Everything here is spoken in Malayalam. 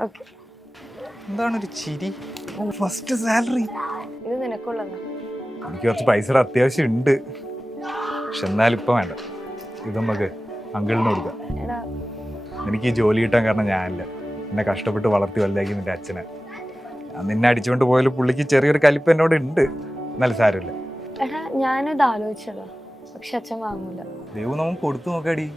ഓക്കെ എന്താണ് ഒരു ചിരി ഫസ്റ്റ് സാലറി ഇത് നിനക്കുള്ളതാ. എനിക്ക് കുറച്ച് പൈസയുടെ അത്യാവശ്യം ഉണ്ട്. പക്ഷെ എന്നാലും ഇപ്പം വേണ്ട. ഇത് നമുക്ക് അങ്കിളിന് കൊടുക്കാം. എടാ. എനിക്ക് ഈ ജോലി കിട്ടാൻ കാരണം ഞാനല്ല. എന്നെ കഷ്ടപ്പെട്ട് വളർത്തി വലുതാക്കി നിന്റെ അച്ഛനെ. ഞാൻ നിന്നെ അടിച്ചുകൊണ്ട് പോയാലും പുള്ളിക്ക് ചെറിയൊരു കലിപ്പ് എന്നോട് ഉണ്ട്. എന്നാലും സാരമില്ല. എടാ ഞാനിത് ആലോചിച്ചതാ. പക്ഷെ അച്ഛൻ വാങ്ങൂല. ദൈവം നമുക്ക് കൊടുത്തു നോക്കാടി.